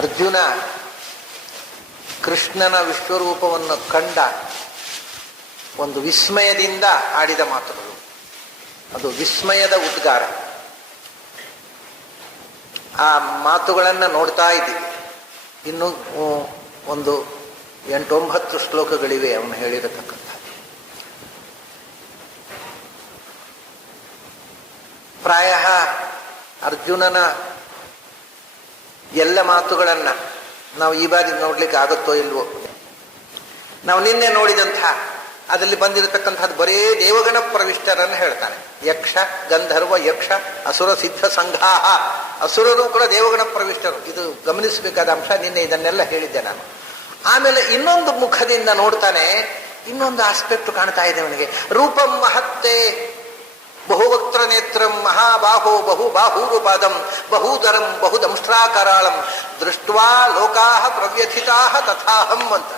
ಅರ್ಜುನ ಕೃಷ್ಣನ ವಿಶ್ವರೂಪವನ್ನು ಕಂಡ ಒಂದು ವಿಸ್ಮಯದಿಂದ ಆಡಿದ ಮಾತುಗಳು. ಅದು ವಿಸ್ಮಯದ ಉದ್ಗಾರ. ಆ ಮಾತುಗಳನ್ನು ನೋಡ್ತಾ ಇದ್ದೀವಿ. ಇನ್ನು ಒಂದು 8-9 ಶ್ಲೋಕಗಳಿವೆ ಅವನು ಹೇಳಿರತಕ್ಕಂಥ. ಪ್ರಾಯ ಅರ್ಜುನನ ಎಲ್ಲ ಮಾತುಗಳನ್ನು ನಾವು ಈ ಬಾರಿ ನೋಡ್ಲಿಕ್ಕೆ ಆಗುತ್ತೋ ಇಲ್ವೋ. ನಾವು ನಿನ್ನೆ ನೋಡಿದಂಥ ಅದರಲ್ಲಿ ಬಂದಿರತಕ್ಕಂಥದ್ದು ಬರೇ ದೇವಗಣ ಪ್ರವಿಷ್ಟರನ್ನು ಹೇಳ್ತಾನೆ. ಯಕ್ಷ ಗಂಧರ್ವ ಯಕ್ಷ ಅಸುರ ಸಿದ್ಧ ಸಂಘಾಹ, ಅಸುರರು ಕೂಡ ದೇವಗಣ ಪ್ರವಿಷ್ಟರು. ಇದು ಗಮನಿಸಬೇಕಾದ ಅಂಶ. ನಿನ್ನೆ ಇದನ್ನೆಲ್ಲ ಹೇಳಿದ್ದೆ ನಾನು. ಆಮೇಲೆ ಇನ್ನೊಂದು ಮುಖದಿಂದ ನೋಡ್ತಾನೆ, ಇನ್ನೊಂದು ಆಸ್ಪೆಕ್ಟ್ ಕಾಣ್ತಾ ಇದೆ ಅವನಿಗೆ. ರೂಪಂ ಮಹತ್ತೇ ಬಹುವಕ್ತ್ರ ನೇತ್ರಂ ಮಹಾಬಾಹೋ ಬಹು ಬಾಹೂರುಪಾದಂ ಬಹೂದರಂ ಬಹುದಂಷ್ಟ್ರಾಕರಾಳಂ ದೃಷ್ಟ್ವಾ ಲೋಕಾಹ ಪ್ರವ್ಯಥಿತಾಹ ತಥಾಹಂ ಅಂತ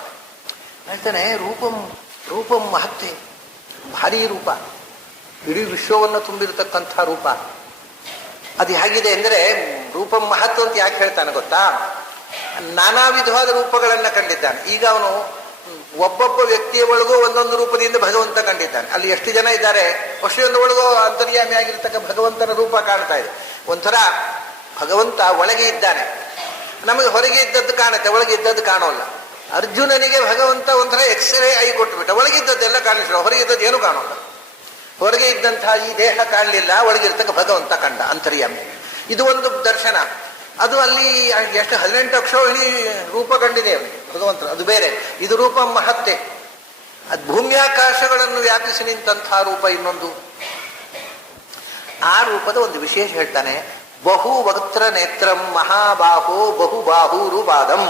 ಹೇಳ್ತಾನೆ. ರೂಪಂ ಮಹತ್ತೆ, ಭಾರೀ ರೂಪ, ಇಡೀ ವಿಶ್ವವನ್ನು ತುಂಬಿರತಕ್ಕಂಥ ರೂಪ. ಅದು ಹೇಗಿದೆ ಅಂದರೆ, ರೂಪಂ ಮಹತ್ವ ಅಂತ ಯಾಕೆ ಹೇಳ್ತಾನೆ ಗೊತ್ತಾ? ನಾನಾ ವಿಧವಾದ ರೂಪಗಳನ್ನು ಕಂಡಿದ್ದಾನೆ. ಈಗ ಅವನು ಒಬ್ಬೊಬ್ಬ ವ್ಯಕ್ತಿಯ ಒಳಗೂ ಒಂದೊಂದು ರೂಪದಿಂದ ಭಗವಂತ ಕಂಡಿದ್ದಾನೆ. ಅಲ್ಲಿ ಎಷ್ಟು ಜನ ಇದ್ದಾರೆ, ಪ್ರತಿಯೊಂದು ಒಳಗೂ ಅಂತರ್ಯಾಮಿ ಆಗಿರ್ತಕ್ಕ ಭಗವಂತನ ರೂಪ ಕಾಣ್ತಾ ಇದೆ. ಒಂಥರ ಭಗವಂತ ಒಳಗೆ ಇದ್ದಾನೆ, ನಮಗೆ ಹೊರಗೆ ಇದ್ದದ್ದು ಕಾಣುತ್ತೆ, ಒಳಗೆ ಇದ್ದದ್ದು ಕಾಣೋಲ್ಲ. ಅರ್ಜುನನಿಗೆ ಭಗವಂತ ಒಂಥರ ಎಕ್ಸ್ರೇ ಐ ಕೊಟ್ಟುಬಿಟ್ಟ. ಒಳಗಿದ್ದದ್ದೆಲ್ಲ ಕಾಣಿಸ್ಲ, ಹೊರಗೆ ಇದ್ದದ್ದು ಏನು ಕಾಣೋಲ್ಲ. ಹೊರಗೆ ಇದ್ದಂತಹ ಈ ದೇಹ ಕಾಣಲಿಲ್ಲ, ಒಳಗಿರ್ತಕ್ಕ ಭಗವಂತ ಕಂಡ ಅಂತರ್ಯಾಮಿ. ಇದು ಒಂದು ದರ್ಶನ. ಅದು ಅಲ್ಲಿ ಎಷ್ಟು 18 ಅಕ್ಷೋಹಿಣಿ ರೂಪ ಕಂಡಿದೆ ಭಗವಂತ, ಅದು ಬೇರೆ. ಇದು ರೂಪ ಮಹತ್ತೆ, ಅದು ಭೂಮ್ಯಾಕಾಶಗಳನ್ನು ವ್ಯಾಪಿಸಿ ನಿಂತಹ ರೂಪ ಇನ್ನೊಂದು. ಆ ರೂಪದ ಒಂದು ವಿಶೇಷ ಹೇಳ್ತಾನೆ. ಬಹು ವಕ್ತ್ರ ನೇತ್ರಂ ಮಹಾಬಾಹೋ ಬಹು ಬಾಹೂರುಪಾದಂ.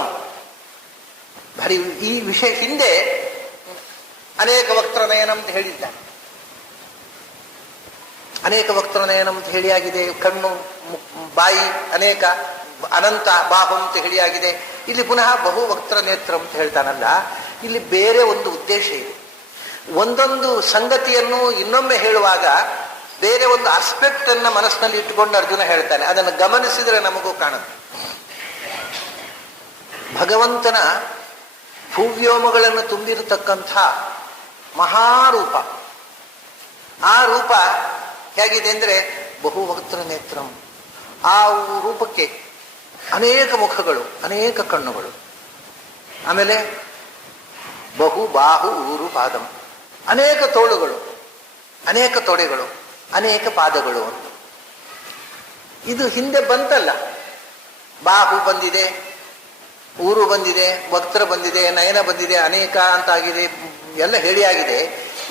ಬರೀ ಈ ವಿಷಯ ಹಿಂದೆ ಅನೇಕ ವಕ್ತ್ರನಯನ ಅಂತ ಹೇಳಿದ್ದಾನೆ. ಅನೇಕ ವಕ್ತ್ರನಯನ ಅಂತ ಹೇಳಿ ಆಗಿದೆ. ಕಣ್ಣು ಬಾಯಿ ಅನೇಕ, ಅನಂತ ಬಾಹು ಅಂತ ಹೇಳಿ ಆಗಿದೆ. ಇಲ್ಲಿ ಪುನಃ ಬಹು ವಕ್ತ್ರ ನೇತ್ರ ಅಂತ ಹೇಳ್ತಾನಲ್ಲ, ಇಲ್ಲಿ ಬೇರೆ ಒಂದು ಉದ್ದೇಶ ಇದೆ. ಒಂದೊಂದು ಸಂಗತಿಯನ್ನು ಇನ್ನೊಮ್ಮೆ ಹೇಳುವಾಗ ಬೇರೆ ಒಂದು ಆಸ್ಪೆಕ್ಟ್ ಅನ್ನ ಮನಸ್ಸಿನಲ್ಲಿ ಇಟ್ಟುಕೊಂಡು ಅರ್ಜುನ ಹೇಳ್ತಾನೆ. ಅದನ್ನು ಗಮನಿಸಿದರೆ ನಮಗೂ ಕಾಣುತ್ತೆ. ಭಗವಂತನ ಭೂವ್ಯೋಮಗಳನ್ನು ತುಂಬಿರತಕ್ಕಂಥ ಮಹಾರೂಪ. ಆ ರೂಪ ಹೇಗಿದೆ ಅಂದರೆ ಬಹು ವಕ್ತ್ರ ನೇತ್ರಂ. ಆ ರೂಪಕ್ಕೆ ಅನೇಕ ಮುಖಗಳು, ಅನೇಕ ಕಣ್ಣುಗಳು, ಆಮೇಲೆ ಬಹು ಬಾಹು ಊರು ಪಾದಂ, ಅನೇಕ ತೋಳುಗಳು, ಅನೇಕ ತೊಡೆಗಳು, ಅನೇಕ ಪಾದಗಳು ಅಂತ. ಇದು ಹಿಂದೆ ಬಂತಲ್ಲ. ಬಾಹು ಬಂದಿದೆ, ಊರು ಬಂದಿದೆ, ವಕ್ತ್ರ ಬಂದಿದೆ, ನಯನ ಬಂದಿದೆ, ಅನೇಕ ಅಂತ ಆಗಿದೆ, ಎಲ್ಲ ಹೇಳಿ ಆಗಿದೆ.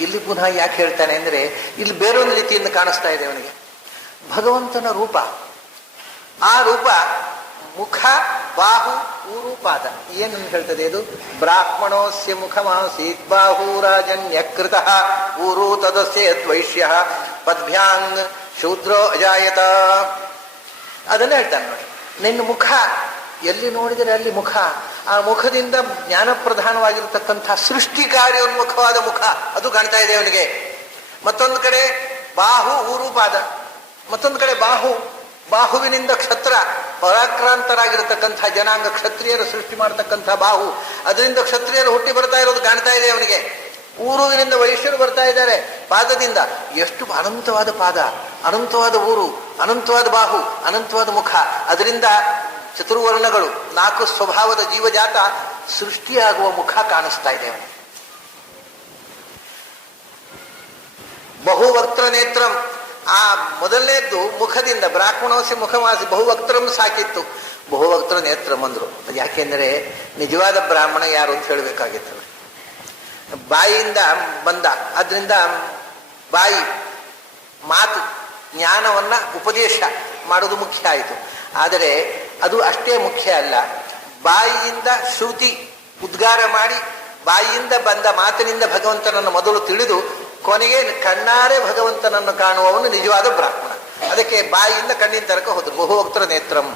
ಇಲ್ಲಿ ಪುನಃ ಯಾಕೆ ಹೇಳ್ತಾನೆ ಅಂದರೆ, ಇಲ್ಲಿ ಬೇರೊಂದು ರೀತಿಯಿಂದ ಕಾಣಿಸ್ತಾ ಇದೆ ಅವನಿಗೆ ಭಗವಂತನ ರೂಪ. ಆ ರೂಪ ಮುಖ ಬಾಹು ಊರು ಪಾದ ಏನನ್ನು ಹೇಳ್ತದೆ? ಇದು ಬ್ರಾಹ್ಮಣೋಸ್ಯ ಮುಖಮಾಸೀತ್ ಬಾಹೂರಾಜನ್ಯಕೃತ ಊರು ತದಸ್ಯದ್ವೈಶ್ಯ ಪದ್ಭ್ಯಾಂಗ್ ಶೂದ್ರೋ ಅಜಾಯತ. ಅದನ್ನ ಹೇಳ್ತಾನೆ ನೋಡಿ. ನಿನ್ನ ಮುಖ ಎಲ್ಲಿ ನೋಡಿದರೆ ಅಲ್ಲಿ ಮುಖ. ಆ ಮುಖದಿಂದ ಜ್ಞಾನಪ್ರಧಾನವಾಗಿರ್ತಕ್ಕಂಥ ಸೃಷ್ಟಿ ಕಾರ್ಯೋನ್ಮುಖವಾದ ಮುಖ ಅದು ಕಾಣ್ತಾ ಇದೆ ಅವನಿಗೆ. ಮತ್ತೊಂದು ಕಡೆ ಬಾಹು ಊರು ಪಾದ, ಮತ್ತೊಂದು ಕಡೆ ಬಾಹುವಿನಿಂದ ಕ್ಷತ್ರ ಪರಾಕ್ರಾಂತರಾಗಿರತಕ್ಕಂಥ ಜನಾಂಗ ಕ್ಷತ್ರಿಯರು ಸೃಷ್ಟಿ ಮಾಡತಕ್ಕಂಥ ಬಾಹು, ಅದರಿಂದ ಕ್ಷತ್ರಿಯರು ಹುಟ್ಟಿ ಬರ್ತಾ ಇರೋದು ಕಾಣ್ತಾ ಇದೆ ಅವನಿಗೆ. ಊರುವಿನಿಂದ ವೈಶ್ಯರು ಬರ್ತಾ ಇದ್ದಾರೆ ಪಾದದಿಂದ. ಎಷ್ಟು ಅನಂತವಾದ ಪಾದ, ಅನಂತವಾದ ಊರು, ಅನಂತವಾದ ಬಾಹು, ಅನಂತವಾದ ಮುಖ. ಅದರಿಂದ ಚತುರ್ವರ್ಣಗಳು, 4 ಸ್ವಭಾವದ ಜೀವಜಾತ ಸೃಷ್ಟಿಯಾಗುವ ಮುಖ ಕಾಣಿಸ್ತಾ ಇದೆ ಅವನಿಗೆ. ಬಹುವಕ್ತ್ರ ನೇತ್ರಂ. ಆ ಮೊದಲನೇದ್ದು ಮುಖದಿಂದ ಬ್ರಾಹ್ಮಣೋಸಿ ಮುಖಮಾಸಿ ಬಹುವಕ್ತ್ರಂ ಸಾಕಿತ್ತು. ಬಹುವಕ್ತ್ರ ನೇತ್ರಂ ಅಂದ್ರು. ಅದು ಯಾಕೆಂದರೆ ನಿಜವಾದ ಬ್ರಾಹ್ಮಣ ಯಾರು ಅಂತ ಹೇಳಬೇಕಾಗಿತ್ತು. ಬಾಯಿಯಿಂದ ಬಂದ, ಅದರಿಂದ ಬಾಯಿ ಮಾತು ಜ್ಞಾನವನ್ನ ಉಪದೇಶ ಮಾಡೋದು ಮುಖ್ಯ ಆಯಿತು. ಆದರೆ ಅದು ಅಷ್ಟೇ ಮುಖ್ಯ ಅಲ್ಲ. ಬಾಯಿಯಿಂದ ಶ್ರುತಿ ಉದ್ಗಾರ ಮಾಡಿ ಬಾಯಿಯಿಂದ ಬಂದ ಮಾತಿನಿಂದ ಭಗವಂತನನ್ನು ಮೊದಲು ತಿಳಿದು ಕೊನೆಗೆ ಕಣ್ಣಾರೆ ಭಗವಂತನನ್ನು ಕಾಣುವವನು ನಿಜವಾದ ಬ್ರಾಹ್ಮಣ. ಅದಕ್ಕೆ ಬಾಯಿಯಿಂದ ಕಣ್ಣಿನ ತನಕ ಹೋದ್ರು. ಬಹುವಕ್ತ್ರ ನೇತ್ರಂ.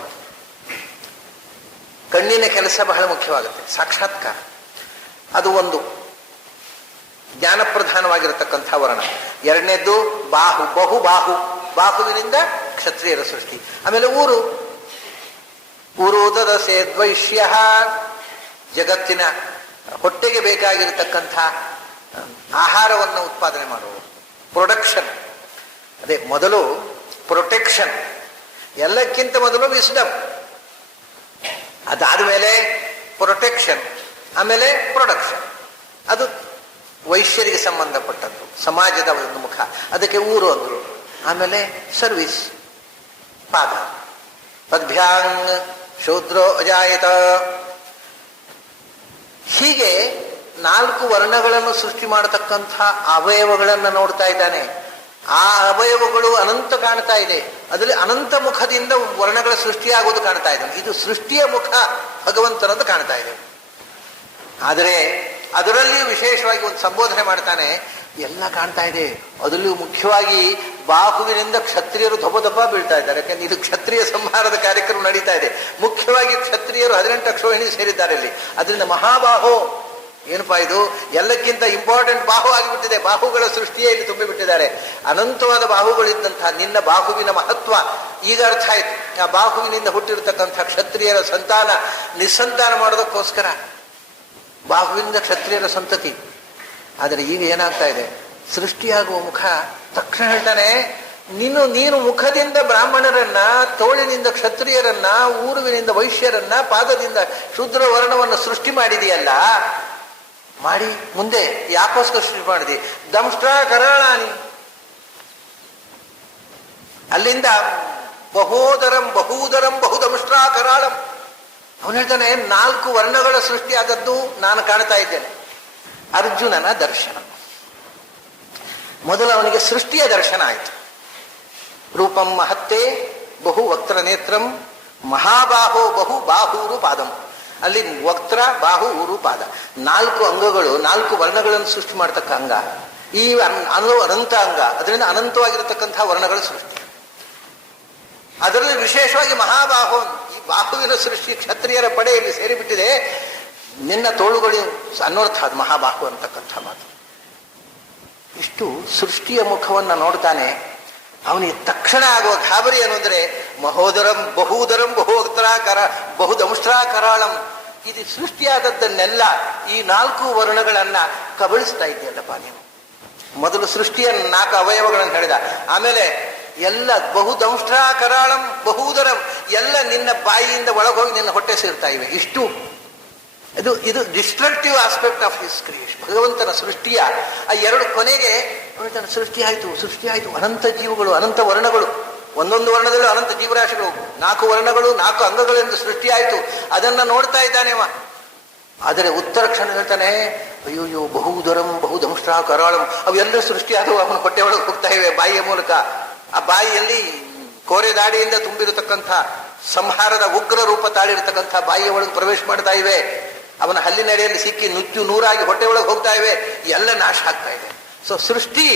ಕಣ್ಣಿನ ಕೆಲಸ ಬಹಳ ಮುಖ್ಯವಾಗುತ್ತೆ, ಸಾಕ್ಷಾತ್ಕಾರ. ಅದು ಒಂದು ಜ್ಞಾನಪ್ರಧಾನವಾಗಿರತಕ್ಕಂಥ ವರ್ಣ. ಎರಡನೇದ್ದು ಬಾಹು, ಬಾಹುವಿನಿಂದ ಕ್ಷತ್ರಿಯರ ಸೃಷ್ಟಿ. ಆಮೇಲೆ ಉರುದದ ಸೇದ್ವೈಶ್ಯ, ಜಗತ್ತಿನ ಹೊಟ್ಟೆಗೆ ಬೇಕಾಗಿರತಕ್ಕಂಥ ಆಹಾರವನ್ನು ಉತ್ಪಾದನೆ ಮಾಡುವುದು. ಪ್ರೊಡಕ್ಷನ್, ಅದೇ ಮೊದಲು ಪ್ರೊಟೆಕ್ಷನ್, ಎಲ್ಲಕ್ಕಿಂತ ಮೊದಲು ವಿಸ್ಡಮ್, ಅದಾದ ಮೇಲೆ ಪ್ರೊಟೆಕ್ಷನ್, ಆಮೇಲೆ ಪ್ರೊಡಕ್ಷನ್. ಅದು ವೈಶ್ಯರಿಗೆ ಸಂಬಂಧಪಟ್ಟದ್ದು, ಸಮಾಜದ ಒಂದು ಮುಖ. ಅದಕ್ಕೆ ಊರು ಅಂದರು. ಆಮೇಲೆ ಸರ್ವಿಸ್, ಪಾದ. ಪದ್ಭ್ಯಾಂಗ್ ಶೂದ್ರೋ ಅಜಾಯತ. ಹೀಗೆ 4 ವರ್ಣಗಳನ್ನು ಸೃಷ್ಟಿ ಮಾಡತಕ್ಕಂಥ ಅವಯವಗಳನ್ನು ನೋಡ್ತಾ ಇದ್ದಾನೆ. ಆ ಅವಯವಗಳು ಅನಂತ ಕಾಣ್ತಾ ಇದೆ. ಅದರಲ್ಲಿ ಅನಂತ ಮುಖದಿಂದ ವರ್ಣಗಳ ಸೃಷ್ಟಿಯಾಗುವುದು ಕಾಣ್ತಾ ಇದ್ದಾನೆ. ಇದು ಸೃಷ್ಟಿಯ ಮುಖ ಭಗವಂತನಂತ ಕಾಣ್ತಾ ಇದೆ. ಆದರೆ ಅದರಲ್ಲಿಯೂ ವಿಶೇಷವಾಗಿ ಒಂದು ಸಂಬೋಧನೆ ಮಾಡ್ತಾನೆ. ಎಲ್ಲ ಕಾಣ್ತಾ ಇದೆ. ಅದರಲ್ಲಿಯೂ ಮುಖ್ಯವಾಗಿ ಬಾಹುವಿನಿಂದ ಕ್ಷತ್ರಿಯರು ದೊಬ್ಬ ಬೀಳ್ತಾ ಇದ್ದಾರೆ. ಯಾಕಂದ್ರೆ ಇದು ಕ್ಷತ್ರಿಯ ಸಂಹಾರದ ಕಾರ್ಯಕ್ರಮ ನಡೀತಾ ಇದೆ. ಮುಖ್ಯವಾಗಿ ಕ್ಷತ್ರಿಯರು 18 ಅಕ್ಷೋಹಿಣಿ ಸೇರಿದ್ದಾರೆ ಇಲ್ಲಿ. ಅದರಿಂದ ಮಹಾಬಾಹೋ, ಏನಪ್ಪಾ ಇದು, ಎಲ್ಲಕ್ಕಿಂತ ಇಂಪಾರ್ಟೆಂಟ್ ಬಾಹು ಆಗಿಬಿಟ್ಟಿದೆ. ಬಾಹುಗಳ ಸೃಷ್ಟಿಯೇ ಇಲ್ಲಿ ತುಂಬಿಬಿಟ್ಟಿದ್ದಾರೆ. ಅನಂತವಾದ ಬಾಹುಗಳಿದ್ದಂತಹ ನಿನ್ನ ಬಾಹುವಿನ ಮಹತ್ವ ಈಗ ಅರ್ಥ ಆಯ್ತು. ಆ ಬಾಹುವಿನಿಂದ ಹುಟ್ಟಿರತಕ್ಕಂಥ ಕ್ಷತ್ರಿಯರ ಸಂತಾನ ನಿಸ್ಸಂತಾನ ಮಾಡೋದಕ್ಕೋಸ್ಕರ ಬಾಹುವಿನಿಂದ ಕ್ಷತ್ರಿಯರ ಸಂತತಿ. ಆದರೆ ಈಗ ಏನಾಗ್ತಾ ಇದೆ, ಸೃಷ್ಟಿಯಾಗುವ ಮುಖ. ತಕ್ಷಣ ಹೇಳ್ತಾನೆ, ನೀನು ಮುಖದಿಂದ ಬ್ರಾಹ್ಮಣರನ್ನ, ತೋಳಿನಿಂದ ಕ್ಷತ್ರಿಯರನ್ನ, ಊರುವಿನಿಂದ ವೈಶ್ಯರನ್ನ, ಪಾದದಿಂದ ಶೂದ್ರ ವರ್ಣವನ್ನು ಸೃಷ್ಟಿ ಮಾಡಿದೆಯಲ್ಲ, ಮಾಡಿ ಮುಂದೆ ಯಾಕೋಸ್ಕರ ಸೃಷ್ಟಿ ಮಾಡಿದಿ? ದಂಷ್ಟ್ರ ಕರಾಳಾನಿ. ಅಲ್ಲಿಂದ ಬಹೂದರಂ ಬಹುದಂಷ್ಟ್ರ ಕರಾಳಂ. ಅವನು ಹೇಳ್ತಾನೆ, 4 ವರ್ಣಗಳ ಸೃಷ್ಟಿಯಾದದ್ದು ನಾನು ಕಾಣ್ತಾ ಇದ್ದೇನೆ. ಅರ್ಜುನನ ದರ್ಶನ ಮೊದಲು ಅವನಿಗೆ ಸೃಷ್ಟಿಯ ದರ್ಶನ ಆಯಿತು. ರೂಪಂ ಮಹತ್ತೇ ಬಹು ವಕ್ತ್ರ ನೇತ್ರಂ ಮಹಾಬಾಹೋ ಬಹು ಬಾಹೂರು ಪಾದಂ. ಅಲ್ಲಿ ವಕ್ತ್ರ, ಬಾಹು, ಊರು, ಪಾದ 4 ಅಂಗಗಳು, 4 ವರ್ಣಗಳನ್ನು ಸೃಷ್ಟಿ ಮಾಡತಕ್ಕ ಅಂಗ. ಈ ಅನಂತ ಅಂಗ, ಅದರಿಂದ ಅನಂತವಾಗಿರತಕ್ಕಂತಹ ವರ್ಣಗಳ ಸೃಷ್ಟಿ. ಅದರಲ್ಲಿ ವಿಶೇಷವಾಗಿ ಮಹಾಬಾಹು, ಈ ಬಾಹುವಿನ ಸೃಷ್ಟಿ ಕ್ಷತ್ರಿಯರ ಪಡೆಯಲ್ಲಿ ಸೇರಿಬಿಟ್ಟಿದೆ. ನಿನ್ನ ತೋಳುಗಳು ಅನ್ವರ್ಥ ಅದು ಮಹಾಬಾಹು ಅಂತಕ್ಕಂಥ ಮಾತು. ಇಷ್ಟು ಸೃಷ್ಟಿಯ ಮುಖವನ್ನು ನೋಡ್ತಾನೆ. ಅವನಿಗೆ ತಕ್ಷಣ ಆಗುವ ಗಾಬರಿ ಏನು ಅಂದ್ರೆ, ಮಹೋದರಂ ಬಹುದರಂ ಬಹುದಂಷ್ಟ್ರ ಕರಾಳಂ. ಇದು ಸೃಷ್ಟಿಯಾದದ್ದನ್ನೆಲ್ಲ ಈ 4 ವರ್ಣಗಳನ್ನ ಕಬಳಿಸ್ತಾ ಇದೆಯಲ್ಲಪ್ಪ ನೀನು. ಮೊದಲು ಸೃಷ್ಟಿಯ 4 ಅವಯವಗಳನ್ನು ಹೇಳಿದ. ಆಮೇಲೆ ಎಲ್ಲ ಬಹುದಂಷ್ಟ್ರ ಕರಾಳಂ ಬಹುದರಂ, ಎಲ್ಲ ನಿನ್ನ ಬಾಯಿಯಿಂದ ಒಳಗೋಗಿ ನಿನ್ನ ಹೊಟ್ಟೆ ಸೇರ್ತಾ ಇವೆ. ಇಷ್ಟು ಇದು destructive aspect of his creation. ಭಗವಂತನ ಸೃಷ್ಟಿಯ ಆ 2 ಕೊನೆಗೆ ಸೃಷ್ಟಿ ಆಯಿತು. ಅನಂತ ಜೀವಗಳು, ಅನಂತ ವರ್ಣಗಳು, ಒಂದೊಂದು ವರ್ಣದಲ್ಲೂ ಅನಂತ ಜೀವರಾಶಿಗಳು, 4 ವರ್ಣಗಳು, 4 ಅಂಗಗಳೆಂದು ಸೃಷ್ಟಿಯಾಯಿತು. ಅದನ್ನ ನೋಡ್ತಾ ಇದ್ದಾನೆ ಅವ. ಆದರೆ ಉತ್ತರ ಕ್ಷಣ ಹೇಳ್ತಾನೆ, ಅಯ್ಯೋಯ್ಯೋ ಬಹುದರಂ ಬಹುದಂಷ್ಟ್ರ ಕರಾಳಂ. ಅವೆಲ್ಲ ಸೃಷ್ಟಿಯಾದವು ಅವನ ಹೊಟ್ಟೆ ಒಳಗೆ ಹೋಗ್ತಾ ಇವೆ ಬಾಯಿಯ ಮೂಲಕ. ಆ ಬಾಯಿಯಲ್ಲಿ ಕೋರೆ ದಾಡಿಯಿಂದ ತುಂಬಿರತಕ್ಕಂಥ ಸಂಹಾರದ ಉಗ್ರ ರೂಪ ತಾಳಿರತಕ್ಕಂಥ ಬಾಯಿಯ ಒಳಗೆ ಪ್ರವೇಶ ಮಾಡ್ತಾ ಇವೆ. ಅವನ ಹಲ್ಲಿನಡೆಯಲ್ಲಿ ಸಿಕ್ಕಿ ನುಚ್ಚು ನೂರಾಗಿ ಹೊಟ್ಟೆ ಒಳಗೆ ಹೋಗ್ತಾ ಇವೆ. ಎಲ್ಲ ನಾಶ ಆಗ್ತಾ ಇದೆ. ಸೊ ಸೃಷ್ಟಿ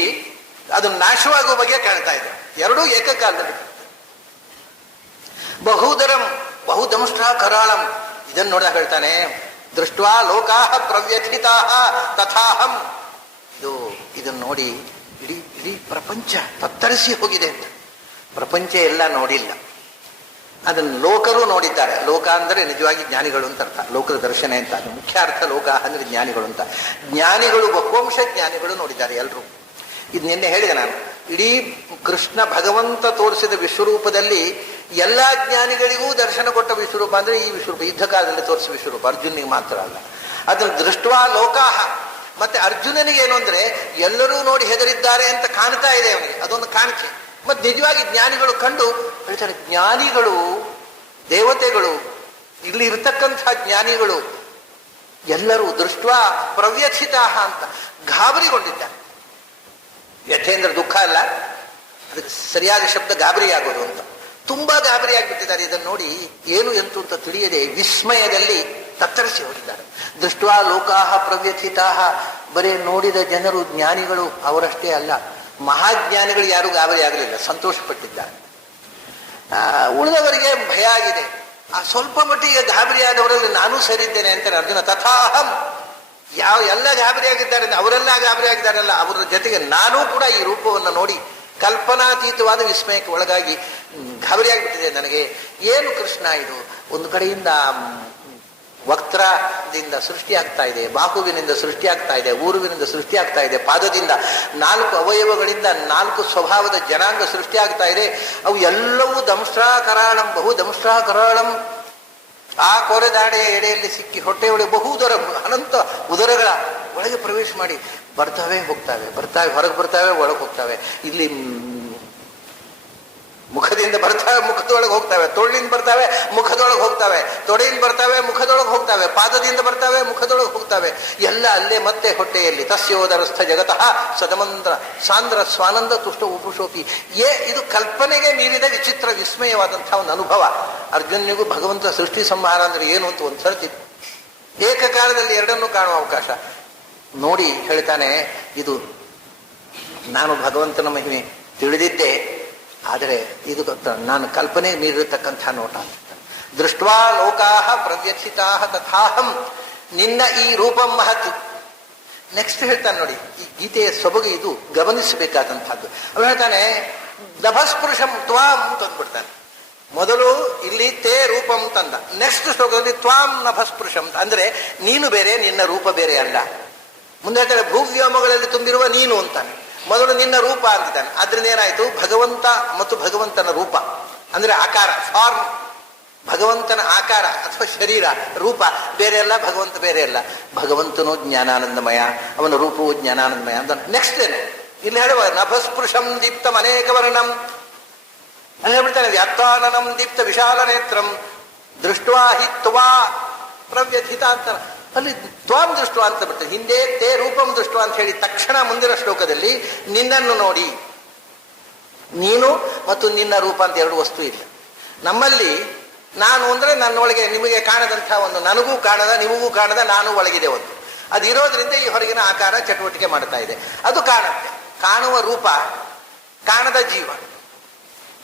ಅದು ನಾಶವಾಗುವ ಬಗ್ಗೆ ಕಾಣ್ತಾ ಇದೆ. ಎರಡೂ ಏಕಕಾಲದಲ್ಲಿ. ಬಹುದರಂ ಬಹುದಂಷ್ಟ್ರ ಕರಾಳಂ. ಇದನ್ನು ನೋಡಿದಾಗ ಹೇಳ್ತಾನೆ, ದೃಷ್ಟ್ವಾ ಲೋಕಾಹ ಪ್ರವ್ಯಥಿತಾಹ ತಥಾಹಂ. ಇದನ್ನು ನೋಡಿ ಇಡೀ ಪ್ರಪಂಚ ತತ್ತರಿಸಿ ಹೋಗಿದೆ ಅಂತ. ಪ್ರಪಂಚ ಎಲ್ಲ ನೋಡಿಲ್ಲ, ಅದನ್ನು ಲೋಕರು ನೋಡಿದ್ದಾರೆ. ಲೋಕ ಅಂದರೆ ನಿಜವಾಗಿ ಜ್ಞಾನಿಗಳು ಅಂತ ಅರ್ಥ. ಲೋಕದ ದರ್ಶನ ಅಂತ, ಅದು ಮುಖ್ಯ ಅರ್ಥ. ಲೋಕ ಅಂದ್ರೆ ಜ್ಞಾನಿಗಳು ಅಂತ. ಜ್ಞಾನಿಗಳು, ಬಹುವಂಶ ಜ್ಞಾನಿಗಳು ನೋಡಿದ್ದಾರೆ ಎಲ್ಲರೂ. ಇದು ನಿನ್ನೆ ಹೇಳಿದೆ ನಾನು. ಇಡೀ ಕೃಷ್ಣ ಭಗವಂತ ತೋರಿಸಿದ ವಿಶ್ವರೂಪದಲ್ಲಿ ಎಲ್ಲಾ ಜ್ಞಾನಿಗಳಿಗೂ ದರ್ಶನ ಕೊಟ್ಟ ವಿಶ್ವರೂಪ ಅಂದ್ರೆ ಈ ವಿಶ್ವರೂಪ. ಯುದ್ಧ ಕಾಲದಲ್ಲಿ ತೋರಿಸಿದ ವಿಶ್ವರೂಪ, ಅರ್ಜುನಿಗೆ ಮಾತ್ರ ಅಲ್ಲ. ಅದನ್ನು ದೃಷ್ಟ್ವಾ ಲೋಕಾಹ. ಮತ್ತೆ ಅರ್ಜುನನಿಗೆ ಏನು ಅಂದ್ರೆ, ಎಲ್ಲರೂ ನೋಡಿ ಹೆದರಿದ್ದಾರೆ ಅಂತ ಕಾಣ್ತಾ ಇದೆ ಅವನಿಗೆ, ಅದೊಂದು ಕಾಣಿಕೆ. ಮತ್ತೆ ನಿಜವಾಗಿ ಜ್ಞಾನಿಗಳು ಕಂಡು ಹೇಳ್ತಾರೆ, ಜ್ಞಾನಿಗಳು, ದೇವತೆಗಳು, ಇಲ್ಲಿ ಇರತಕ್ಕಂಥ ಜ್ಞಾನಿಗಳು ಎಲ್ಲರೂ ದೃಷ್ಟ್ವಾ ಪ್ರವ್ಯಥಿತಾಹ ಅಂತ ಗಾಬರಿಗೊಂಡಿದ್ದಾರೆ. ವ್ಯಥೇಂದ್ರ ದುಃಖ ಅಲ್ಲ, ಅದಕ್ಕೆ ಸರಿಯಾದ ಶಬ್ದ ಗಾಬರಿ ಆಗೋದು ಅಂತ. ತುಂಬಾ ಗಾಬರಿ ಆಗಿಬಿಟ್ಟಿದ್ದಾರೆ. ಇದನ್ನು ನೋಡಿ ಏನು ಎಂತು ಅಂತ ತಿಳಿಯದೆ ವಿಸ್ಮಯದಲ್ಲಿ ತತ್ತರಿಸಿ ಹೋಗಿದ್ದಾರೆ. ದೃಷ್ಟ್ವಾ ಲೋಕಾಹ ಪ್ರವ್ಯಥಿತಾಹ. ಬರೇ ನೋಡಿದ ಜನರು, ಜ್ಞಾನಿಗಳು ಅವರಷ್ಟೇ ಅಲ್ಲ, ಮಹಾಜ್ಞಾನಿಗಳು ಯಾರು ಗಾಬರಿ ಆಗಲಿಲ್ಲ, ಸಂತೋಷಪಟ್ಟಿದ್ದಾರೆ. ಉಳಿದವರಿಗೆ ಭಯ ಆಗಿದೆ. ಆ ಸ್ವಲ್ಪ ಮಟ್ಟಿಗೆ ಗಾಬರಿಯಾದವರಲ್ಲಿ ನಾನೂ ಸೇರಿದ್ದೇನೆ ಅಂತಾರೆ ಅರ್ಜುನ. ತಥಾಹಂ. ಎಲ್ಲ ಗಾಬರಿ ಆಗಿದ್ದಾರೆ, ಅವರೆಲ್ಲ ಗಾಬರಿ ಆಗಿದ್ದಾರಲ್ಲ, ಅವರ ಜೊತೆಗೆ ನಾನೂ ಕೂಡ ಈ ರೂಪವನ್ನು ನೋಡಿ ಕಲ್ಪನಾತೀತವಾದ ವಿಸ್ಮಯಕ್ಕೆ ಒಳಗಾಗಿ ಗಾಬರಿಯಾಗಿಬಿಟ್ಟಿದೆ ನನಗೆ. ಏನು ಕೃಷ್ಣ ಇದು? ಒಂದು ಕಡೆಯಿಂದ ವಕ್ರದಿಂದ ಸೃಷ್ಟಿಯಾಗ್ತಾ ಇದೆ, ಬಾಹುವಿನಿಂದ ಸೃಷ್ಟಿಯಾಗ್ತಾ ಇದೆ, ಊರುವಿನಿಂದ ಸೃಷ್ಟಿಯಾಗ್ತಾ ಇದೆ, ಪಾದದಿಂದ 4 ಅವಯವಗಳಿಂದ 4 ಸ್ವಭಾವದ ಜನಾಂಗ ಸೃಷ್ಟಿಯಾಗ್ತಾ ಇದೆ. ಅವು ಎಲ್ಲವೂ ದಂಷ್ಟ್ರಾಕರಾಳಂ ಬಹು ದಂಷ್ಟ್ರಾಕರಾಳಂ. ಆ ಕೊರೆದಾಡೆಯ ಎಡೆಯಲ್ಲಿ ಸಿಕ್ಕಿ ಹೊಟ್ಟೆಯೊಳಗೆ ಬಹುದರ ಅನಂತ ಉದರಗಳ ಒಳಗೆ ಪ್ರವೇಶ ಮಾಡಿ ಬರ್ತಾವೆ ಹೋಗ್ತಾವೆ, ಬರ್ತಾವೆ ಹೊರಗೆ ಬರ್ತಾವೆ, ಒಳಗೆ ಹೋಗ್ತಾವೆ. ಇಲ್ಲಿ ಮುಖದಿಂದ ಬರ್ತಾವೆ, ಮುಖದೊಳಗೆ ಹೋಗ್ತಾವೆ, ತೋಳಿನಿಂದ ಬರ್ತಾವೆ, ಮುಖದೊಳಗೆ ಹೋಗ್ತಾವೆ, ತೊಡೆಯಿಂದ ಬರ್ತಾವೆ, ಮುಖದೊಳಗೆ ಹೋಗ್ತಾವೆ, ಪಾದದಿಂದ ಬರ್ತಾವೆ, ಮುಖದೊಳಗೆ ಹೋಗ್ತಾವೆ. ಎಲ್ಲ ಅಲ್ಲೇ ಮತ್ತೆ ಹೊಟ್ಟೆಯಲ್ಲಿ. ತಸ್ಯೋದರಸ್ಥ ಜಗತಃ ಸದಮಂದ್ರ ಸಾಂದ್ರ ಸ್ವಾನಂದ ತುಷ್ಟ ಉಪುಷೋಪಿ. ಇದು ಕಲ್ಪನೆಗೆ ಮೀರಿದ ವಿಚಿತ್ರ ವಿಸ್ಮಯವಾದಂತಹ ಒಂದು ಅನುಭವ. ಅರ್ಜುನಿಗೂ ಭಗವಂತ ಸೃಷ್ಟಿ ಸಂಹಾರ ಅಂದ್ರೆ ಏನು ಅಂತ ಒಂದು ಸರ್ತಿ ಏಕಕಾಲದಲ್ಲಿ ಎರಡನ್ನೂ ಕಾಣುವ ಅವಕಾಶ ನೋಡಿ ಹೇಳ್ತಾನೆ, ಇದು ನಾನು ಭಗವಂತನ ಮಹಿಮೆ ತಿಳಿದಿದ್ದೆ, ಆದರೆ ಇದು ನಾನು ಕಲ್ಪನೆ ಮೀರಿರತಕ್ಕಂಥ ನೋಟ. ದೃಷ್ಟ್ವಾ ಲೋಕಾಹ ಪ್ರವ್ಯಥಿತಾಹ ತಥಾಹಂ ನಿನ್ನ ಈ ರೂಪಂ ಮಹತ್. ನೆಕ್ಸ್ಟ್ ಹೇಳ್ತಾನೆ ನೋಡಿ, ಈ ಗೀತೆಯ ಸೊಬಗು ಇದು ಗಮನಿಸಬೇಕಾದಂಥದ್ದು. ಅವನು ಹೇಳ್ತಾನೆ ನಭಸ್ಪೃಶಂ ತ್ವಾಂ ತಂದ್ಬಿಡ್ತಾನೆ. ಮೊದಲು ಇಲ್ಲಿ ತೇ ರೂಪಂ ತಂದ, ನೆಕ್ಸ್ಟ್ ಶ್ಲೋಕದಲ್ಲಿ ತ್ವಾಂ ನಭಸ್ಪೃಶಂ ಅಂದ್ರೆ ನೀನು ಬೇರೆ, ನಿನ್ನ ರೂಪ ಬೇರೆ ಅಲ್ಲ. ಮುಂದೆ ಹೇಳ್ತಾನೆ ಭೂವ್ಯೋಮಗಳಲ್ಲಿ ತುಂಬಿರುವ ನೀನು ಅಂತಾನೆ. ಮೊದಲು ನಿನ್ನ ರೂಪ ಅಂತಿದ್ದಾನೆ. ಆದ್ರಿಂದ ಏನಾಯ್ತು, ಭಗವಂತ ಮತ್ತು ಭಗವಂತನ ರೂಪ ಅಂದ್ರೆ ಆಕಾರ, ಫಾರ್ಮ್, ಭಗವಂತನ ಆಕಾರ ಅಥವಾ ಶರೀರ, ರೂಪ ಬೇರೆ ಅಲ್ಲ, ಭಗವಂತ ಬೇರೆ ಅಲ್ಲ. ಭಗವಂತನು ಜ್ಞಾನಾನಂದಮಯ, ಅವನ ರೂಪವು ಜ್ಞಾನಾನಂದಮಯ ಅಂತ. ನೆಕ್ಸ್ಟ್ ಏನು ಇಲ್ಲಿ ಹೇಳುವ, ನಭಸ್ಪೃಶಂ ದೀಪ್ತಂ ಅನೇಕ ವರ್ಣಂ ಅಲ್ಲಿ ಹೇಳ್ಬಿಡ್ತಾನೆ, ವ್ಯಾತ್ವಾನನಂ ದೀಪ್ತ ವಿಶಾಲ ನೇತ್ರಂ ದೃಷ್ಟ್ವಾ ಹಿ ತ್ವಾ ಪ್ರವ್ಯಥಿತ ಅಂತ. ಅಲ್ಲಿ ತ್ವಾಂ ದೃಷ್ಟ ಅಂತ ಬರ್ತದೆ. ಹಿಂದೆ ತೇ ರೂಪಂ ದೃಷ್ಟ ಅಂತ ಹೇಳಿ ತಕ್ಷಣ ಮುಂದಿನ ಶ್ಲೋಕದಲ್ಲಿ ನಿನ್ನನ್ನು ನೋಡಿ. ನೀನು ಮತ್ತು ನಿನ್ನ ರೂಪ ಅಂತ 2 ವಸ್ತು ಇಲ್ಲ ನಮ್ಮಲ್ಲಿ. ನಾನು ಅಂದ್ರೆ ನನ್ನೊಳಗೆ ನಿಮಗೆ ಕಾಣದಂಥ ಒಂದು, ನನಗೂ ಕಾಣದ ನಿಮಗೂ ಕಾಣದ ನಾನು ಒಳಗಿದೆ ಒಂದು. ಅದು ಇರೋದ್ರಿಂದ ಈ ಹೊರಗಿನ ಆಕಾರ ಚಟುವಟಿಕೆ ಮಾಡ್ತಾ ಇದೆ. ಅದು ಕಾಣುತ್ತೆ, ಕಾಣುವ ರೂಪ, ಕಾಣದ ಜೀವ,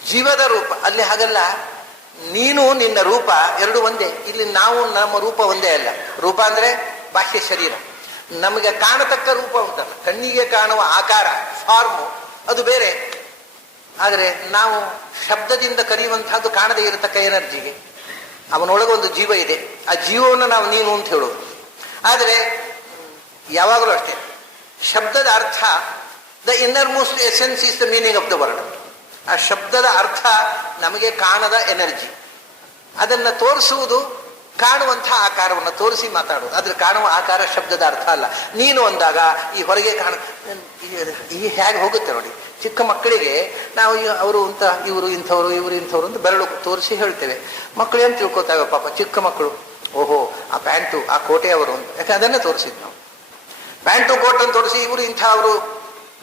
ಜೀವದ ರೂಪ. ಅಲ್ಲಿ ಹಾಗಲ್ಲ, ನೀನು ನಿನ್ನ ರೂಪ ಎರಡು ಒಂದೇ. ಇಲ್ಲಿ ನಾವು ನಮ್ಮ ರೂಪ ಒಂದೇ ಅಲ್ಲ. ರೂಪ ಅಂದ್ರೆ ಬಾಹ್ಯ ಶರೀರ, ನಮಗೆ ಕಾಣತಕ್ಕ ರೂಪ ಉಂಟಲ್ಲ, ಕಣ್ಣಿಗೆ ಕಾಣುವ ಆಕಾರ, ಫಾರ್ಮು, ಅದು ಬೇರೆ. ಆದರೆ ನಾವು ಶಬ್ದದಿಂದ ಕರೆಯುವಂತಹದ್ದು ಕಾಣದೇ ಇರತಕ್ಕ ಎನರ್ಜಿಗೆ, ಅವನೊಳಗೆ ಒಂದು ಜೀವ ಇದೆ. ಆ ಜೀವವನ್ನು ನಾವು ನೀನು ಅಂತ ಹೇಳೋದು. ಆದರೆ ಯಾವಾಗಲೂ ಅಷ್ಟೇ, ಶಬ್ದದ ಅರ್ಥ, the inner most essence is the meaning of the word. ಆ ಶಬ್ದದ ಅರ್ಥ ನಮಗೆ ಕಾಣದ ಎನರ್ಜಿ, ಅದನ್ನು ತೋರಿಸುವುದು ಕಾಣುವಂತಹ ಆಕಾರವನ್ನು ತೋರಿಸಿ ಮಾತಾಡುವುದು. ಆದ್ರೆ ಕಾಣುವ ಆಕಾರ ಶಬ್ದದ ಅರ್ಥ ಅಲ್ಲ. ನೀನು ಅಂದಾಗ ಈ ಹೊರಗೆ ಈ ಹೇಗೆ ಹೋಗುತ್ತೆ ನೋಡಿ. ಚಿಕ್ಕ ಮಕ್ಕಳಿಗೆ ನಾವು ಅವರು ಅಂತ, ಇವರು ಇಂಥವ್ರು, ಇವರು ಇಂಥವ್ರು ಅಂತ ಬೆರಳು ತೋರಿಸಿ ಹೇಳ್ತೇವೆ. ಮಕ್ಕಳು ಏನು ತಿಳ್ಕೊತಾವೆ ಪಾಪ, ಚಿಕ್ಕ ಮಕ್ಕಳು, ಓಹೋ ಆ ಪ್ಯಾಂಟು ಆ ಕೋಟೆಯವರು ಅಂತ. ಯಾಕೆ ಅದನ್ನೇ ತೋರಿಸಿದ್ ನಾವು. ಪ್ಯಾಂಟು ಕೋಟನ್ನು ತೋರಿಸಿ ಇವರು ಇಂಥವರು,